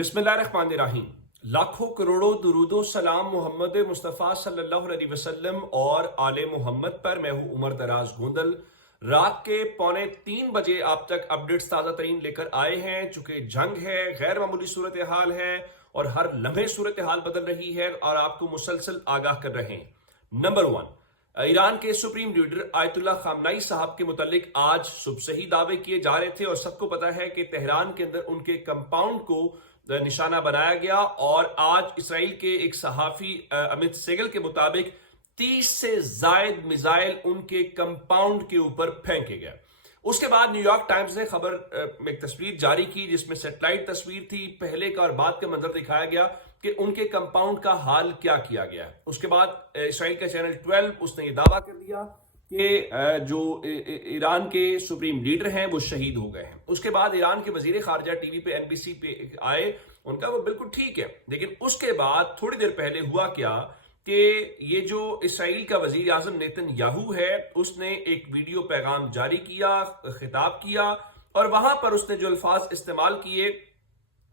बिस्मिल्लाहिर्रहमानिर्रहीम। लाखों करोड़ों दुरूदो सलाम मोहम्मद मुस्तफ़ा सल्लल्लाहु अलैहि वसल्लम और आले मोहम्मद पर। मैं हूं उमर दराज गोंदल। रात के 2:45 बजे आप तक अपडेट्स ताज़ा तरीन लेकर आए हैं। चूंकि जंग है, गैर मामूली सूरत हाल है और हर लम्हे सूरत हाल बदल रही है और आपको मुसलसल आगाह कर रहे हैं। नंबर 1, ईरान के सुप्रीम लीडर आयतुल्लाह खामनाई साहब के मुतालिक आज सुबह से ही दावे किए जा रहे थे और सबको पता है कि तेहरान के अंदर उनके कंपाउंड को निशाना बनाया गया और आज इसराइल के एक सहाफी अमित सेगल के मुताबिक 30 से जायद मिसाइल उनके कंपाउंड के ऊपर फेंके गए। उसके बाद न्यूयॉर्क टाइम्स ने खबर में एक तस्वीर जारी की जिसमें सैटेलाइट तस्वीर थी, पहले का और बाद का मंजर दिखाया गया कि उनके कंपाउंड का हाल क्या किया गया है। उसके बाद इसराइल का चैनल 12 उसने ये दावा कर दिया कि जो ईरान के सुप्रीम लीडर हैं वो शहीद हो गए हैं। उसके बाद ईरान के वजीर खारजा टीवी पे एनबीसी पे आए, उनका वो बिल्कुल ठीक है। लेकिन उसके बाद थोड़ी देर पहले हुआ क्या कि ये जो इसराइल का वजीर आजम नेतन्याहू है उसने एक वीडियो पैगाम जारी किया, खिताब किया और वहां पर उसने जो अल्फाज इस्तेमाल किए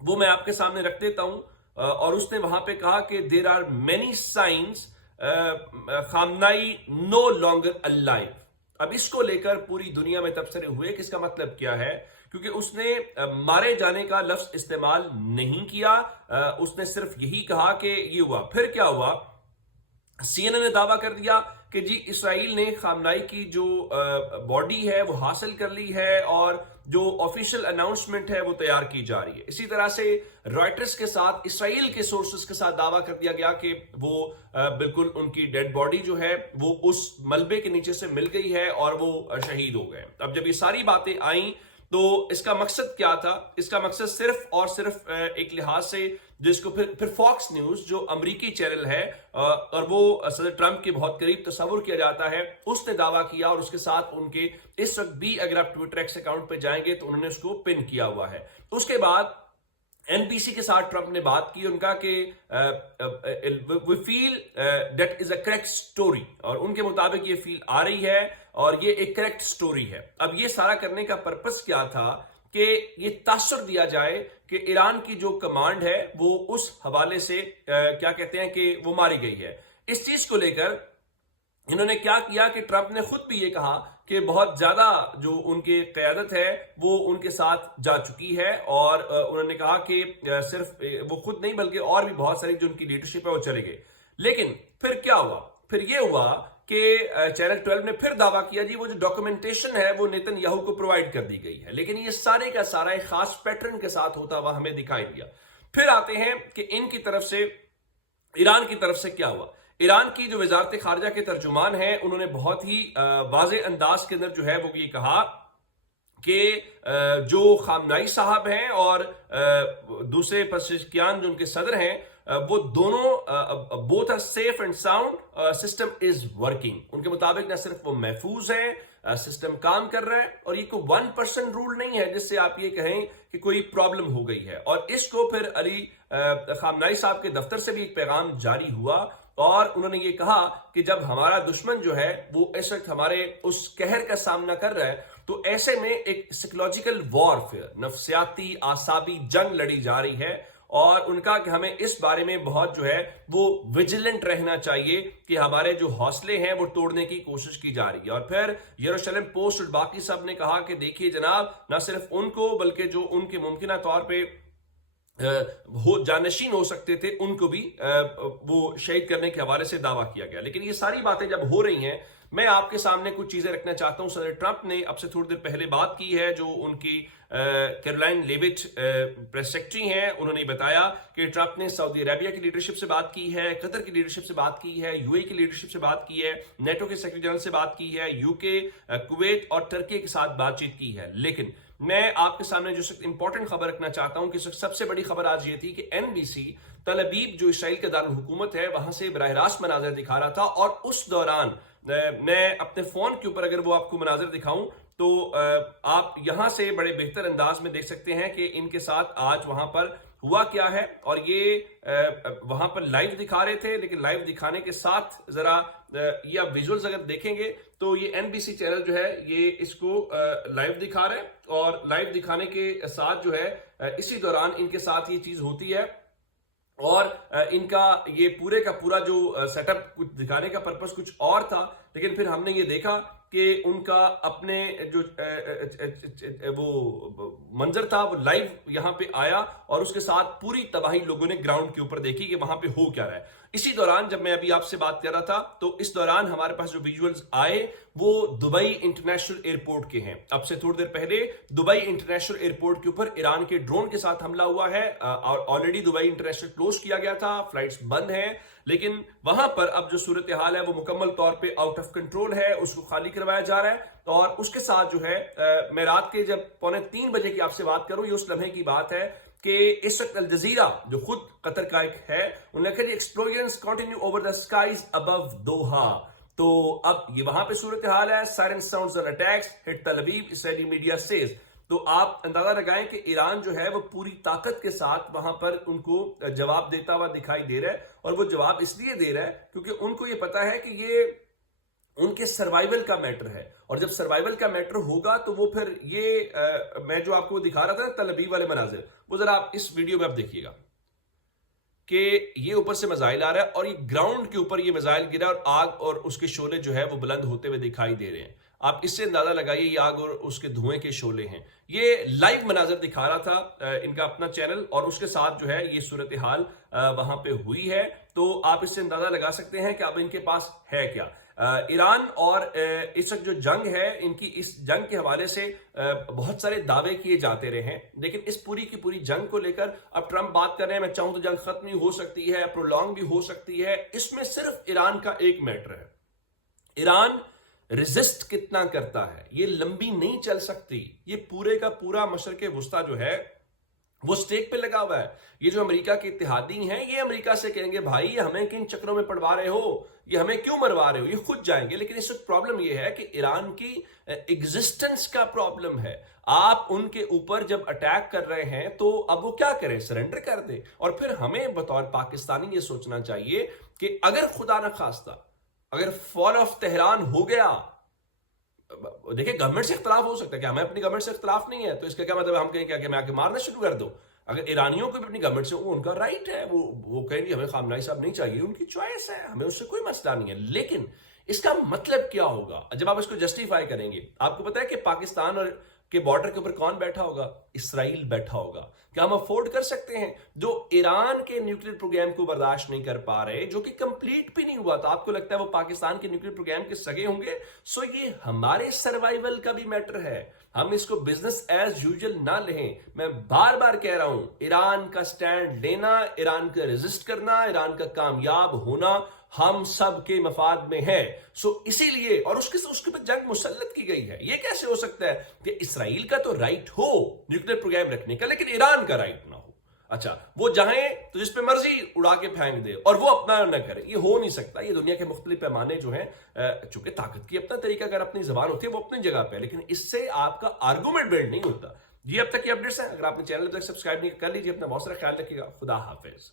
वो मैं आपके सामने रख देता हूं। और उसने वहां पे कहा कि there are many signs Khamenei no longer alive. अब इसको लेकर पूरी दुनिया में तबसरे हुए कि इसका मतलब क्या है, क्योंकि उसने मारे जाने का लफ्ज इस्तेमाल नहीं किया। उसने सिर्फ यही कहा कि ये हुआ। फिर क्या हुआ, सीएनएन ने दावा कर दिया कि जी इसराइल ने खामनाई की जो बॉडी है वो हासिल कर ली है और जो ऑफिशियल अनाउंसमेंट है वो तैयार की जा रही है। इसी तरह से रॉयटर्स के साथ इसराइल के सोर्सेस के साथ दावा कर दिया गया कि वो बिल्कुल उनकी डेड बॉडी जो है वो उस मलबे के नीचे से मिल गई है और वो शहीद हो गए। अब जब ये सारी बातें आई तो इसका मकसद क्या था? इसका मकसद सिर्फ और सिर्फ एक लिहाज से जिसको फिर फॉक्स न्यूज जो अमेरिकी चैनल है और वो सदर ट्रंप के बहुत करीब तस्वुर किया जाता है, उसने दावा किया और उसके साथ उनके इस वक्त भी अगर आप ट्विटर एक्स अकाउंट पे जाएंगे तो उन्होंने उसको पिन किया हुआ है। उसके बाद एनबीसी के साथ ट्रंप ने बात की, उनका कि we feel that is a correct story, और उनके मुताबिक ये फील आ रही है और ये एक करेक्ट स्टोरी है। अब ये सारा करने का पर्पस क्या था कि ये तासुर दिया जाए कि ईरान की जो कमांड है वो उस हवाले से क्या कहते हैं कि वो मारी गई है। इस चीज को लेकर इन्होंने क्या किया कि ट्रंप ने खुद भी ये कहा कि बहुत ज्यादा जो उनकी क़यादत है वो उनके साथ जा चुकी है और उन्होंने कहा कि सिर्फ वो खुद नहीं बल्कि और भी बहुत सारी जो उनकी लीडरशिप है वो चले गए। लेकिन फिर क्या हुआ? फिर ये हुआ कि चैनल 12 ने फिर दावा किया जी वो जो डॉक्यूमेंटेशन है वो नेतन्याहू को प्रोवाइड कर दी गई है, लेकिन ये सारे का सारा एक खास पैटर्न के साथ होता हुआ हमें दिखाई दिया। फिर आते हैं कि इनकी तरफ से, ईरान की तरफ से क्या हुआ। ईरान की जो वजारत खारजा के तर्जुमान है उन्होंने बहुत ही वाज़े अंदाज के अंदर जो है वो ये कहा कि जो खामनाई साहब हैं और दूसरे पज़ेश्कियान जो उनके सदर हैं वो दोनों both are safe and sound, system is working. उनके मुताबिक न सिर्फ वो महफूज है, सिस्टम काम कर रहा है और ये कोई 1% रूल नहीं है जिससे आप ये कहें कि कोई प्रॉब्लम हो गई है। और इसको फिर अली खामनाई साहब के दफ्तर से भी एक पैगाम जारी हुआ और उन्होंने ये कहा कि जब हमारा दुश्मन जो है वो इस वक्त हमारे उस कहर का सामना कर रहा है तो ऐसे में एक साइकोलॉजिकल वॉरफेयर, नफ्सियाती आसाबी जंग लड़ी जा रही है और उनका कि हमें इस बारे में बहुत जो है वो विजिलेंट रहना चाहिए कि हमारे जो हौसले हैं वो तोड़ने की कोशिश की जा रही है। और फिर यरूशलेम पोस्ट और बाकी सब ने कहा कि देखिए जनाब, न सिर्फ उनको बल्कि जो उनके मुमकिन तौर पे हो जानशीन हो सकते थे उनको भी वो शहीद करने के हवाले से दावा किया गया। लेकिन ये सारी बातें जब हो रही हैं मैं आपके सामने कुछ चीजें रखना चाहता हूं। सदर ट्रंप ने अब से थोड़ी देर पहले बात की है, जो उनकी कैरोलाइन लेविट प्रेस सेक्रेटरी हैं, उन्होंने बताया कि ट्रंप ने सऊदी अरेबिया की लीडरशिप से बात की है, कतर की लीडरशिप से बात की है, यूएई की लीडरशिप से बात की है, नेटो के सेक्रेटरी जनरल से बात की है, यूके, कुवैत और तुर्की के साथ बातचीत की है। लेकिन मैं आपके सामने जो इंपॉर्टेंट खबर रखना चाहता हूं कि सबसे बड़ी खबर आज ये थी कि एनबीसी तल अबीब जो इसराइल का दारुल हुकूमत है वहां से बराह रास्त मनाजर दिखा रहा था और उस दौरान मैं अपने फोन के ऊपर अगर वो आपको मनाजर दिखाऊं تو آپ یہاں سے بڑے بہتر انداز میں دیکھ سکتے ہیں کہ ان کے ساتھ آج وہاں پر ہوا کیا ہے، اور یہ وہاں پر لائیو دکھا رہے تھے، لیکن لائیو دکھانے کے ساتھ ذرا یہ آپ ویژولز اگر دیکھیں گے تو یہ NBC چینل جو ہے یہ اس کو لائیو دکھا رہا ہے، اور لائیو دکھانے کے ساتھ جو ہے اسی دوران ان کے ساتھ یہ چیز ہوتی ہے، اور ان کا یہ پورے کا پورا جو سیٹ اپ کچھ دکھانے کا پرپس کچھ اور تھا، لیکن پھر ہم نے یہ دیکھا کہ ان کا اپنے جو وہ منظر تھا وہ لائیو یہاں پہ آیا، اور اس کے ساتھ پوری تباہی لوگوں نے گراؤنڈ کے اوپر دیکھی کہ وہاں پہ ہو کیا رہا ہے۔ اسی دوران جب میں ابھی آپ سے بات کر رہا تھا تو اس دوران ہمارے پاس جو ویژولز آئے وہ دبئی انٹرنیشنل ایئرپورٹ کے ہیں۔ اب سے تھوڑی دیر پہلے دبئی انٹرنیشنل ایئرپورٹ کے اوپر ایران کے ڈرون کے ساتھ حملہ ہوا ہے، اور آلریڈی دبئی انٹرنیشنل کلوز کیا گیا تھا، فلائٹس بند ہیں، لیکن وہاں پر اب جو صورتحال ہے وہ مکمل طور پہ آؤٹ آف کنٹرول ہے، اس کو خالی کروایا جا رہا ہے۔ اور اس کے ساتھ جو ہے میں رات کے جب 2:45 بجے کی آپ سے بات کروں، یہ اس لمحے کی بات ہے کہ اس وقت الجزیرہ جو خود قطر کا ایک ہے، انہوں نے کہا جی explosions continue over the skies above Doha. تو اب یہ وہاں پہ صورتحال ہے، سائرن ساؤنڈز اور اٹیکس ہٹ تل ابیب، اسرائیلی میڈیا سیز۔ تو آپ اندازہ لگائیں کہ ایران جو ہے وہ پوری طاقت کے ساتھ وہاں پر ان کو جواب دیتا ہوا دکھائی دے رہا ہے، اور وہ جواب اس لیے دے رہا ہے کیونکہ ان کو یہ پتا ہے کہ یہ ان کے سروائیول کا میٹر ہے، اور جب سروائیول کا میٹر ہوگا تو وہ پھر یہ میں جو آپ کو دکھا رہا تھا تل ابیب والے مناظر، وہ ذرا آپ اس ویڈیو میں آپ دیکھیے گا کہ یہ اوپر سے میزائل آ رہا ہے، اور یہ گراؤنڈ کے اوپر یہ میزائل گرا، اور آگ اور اس کے شعلے جو ہے وہ بلند ہوتے ہوئے دکھائی دے رہے ہیں۔ آپ اس سے اندازہ لگائیے یہ آگ اور اس کے دھوئیں کے شعلے ہیں۔ یہ لائیو مناظر دکھا رہا تھا ان کا اپنا چینل، اور اس کے ساتھ جو ہے یہ صورتحال وہاں پہ ہوئی ہے۔ تو آپ اس سے اندازہ لگا سکتے ہیں کہ اب ان کے پاس ہے کیا۔ ایران اور اس وقت جو جنگ ہے، ان کی اس جنگ کے حوالے سے بہت سارے دعوے کیے جاتے رہے ہیں، لیکن اس پوری کی پوری جنگ کو لے کر اب ٹرمپ بات کر رہے ہیں میں چاہوں تو جنگ ختم بھی ہو سکتی ہے، پرولونگ بھی ہو سکتی ہے۔ اس میں صرف ایران کا ایک میٹر ہے، ایران ریزسٹ کتنا کرتا ہے، یہ لمبی نہیں چل سکتی۔ یہ پورے کا پورا مشرق وسطیٰ جو ہے وہ سٹیک پہ لگا ہوا ہے۔ یہ جو امریکہ کے اتحادی ہیں یہ امریکہ سے کہیں گے بھائی یہ ہمیں کن چکروں میں پڑوا رہے ہو، یہ ہمیں کیوں مروا رہے ہو، یہ خود جائیں گے۔ لیکن اس وقت پرابلم یہ ہے کہ ایران کی ایگزسٹنس کا پرابلم ہے۔ آپ ان کے اوپر جب اٹیک کر رہے ہیں تو اب وہ کیا کریں، سرنڈر کر دیں۔ اور پھر ہمیں بطور پاکستانی یہ سوچنا چاہیے کہ اگر خدا نخواستہ اگر فال آف تہران ہو گیا، دیکھیں گورنمنٹ سے اختلاف ہو سکتا ہے کہ ہمیں اپنی گورنمنٹ سے اختلاف نہیں ہے تو اس کا کیا مطلب ہم کہیں کہ میں آ کے مارنا شروع کر دو۔ اگر ایرانیوں کو بھی اپنی گورنمنٹ سے ان کا رائٹ ہے، وہ کہیں گے ہمیں خامنہئی صاحب نہیں چاہیے، ان کی چوائس ہے، ہمیں اس سے کوئی مسئلہ نہیں ہے۔ لیکن اس کا مطلب کیا ہوگا جب آپ اس کو جسٹیفائی کریں گے؟ آپ کو پتا ہے کہ پاکستان اور کے بارڈر کے اوپر کون بیٹھا ہوگا؟ اسرائیل بیٹھا ہوگا۔ کیا ہم افورڈ کر سکتے ہیں جو ایران کے نیوکلیر پروگرام کو برداشت نہیں کر پا رہے، جو کہ کمپلیٹ بھی نہیں ہوا، تو آپ کو لگتا ہے وہ پاکستان کے نیوکلیر پروگرام کے سگے ہوں گے؟ سو یہ ہمارے سروائیول کا بھی میٹر ہے، ہم اس کو بزنس ایز یوزل نہ لیں۔ میں بار بار کہہ رہا ہوں، ایران کا سٹینڈ لینا، ایران کا ریزسٹ کرنا، ایران کا کامیاب ہونا ہم سب کے مفاد میں ہے۔ سو اسی لیے اور اس کے اوپر جنگ مسلط کی گئی ہے۔ یہ کیسے ہو سکتا ہے کہ اسرائیل کا تو رائٹ ہو نیوکلیر پروگرام رکھنے کا لیکن ایران کا رائٹ نہ ہو؟ اچھا وہ جائیں تو جس پہ مرضی اڑا کے پھینک دے اور وہ اپنا نہ کرے، یہ ہو نہیں سکتا۔ یہ دنیا کے مختلف پیمانے جو ہیں، چونکہ طاقت کی اپنا طریقہ، اگر اپنی زبان ہوتی ہے وہ اپنی جگہ پہ ہے، لیکن اس سے آپ کا آرگومنٹ بلڈ نہیں ہوتا۔ یہ اب تک کی اپڈیٹس ہیں، اگر آپ نے چینل تک سبسکرائب نہیں کر لیجیے، اپنا بہت سارا خیال رکھیے گا۔ خدا حافظ۔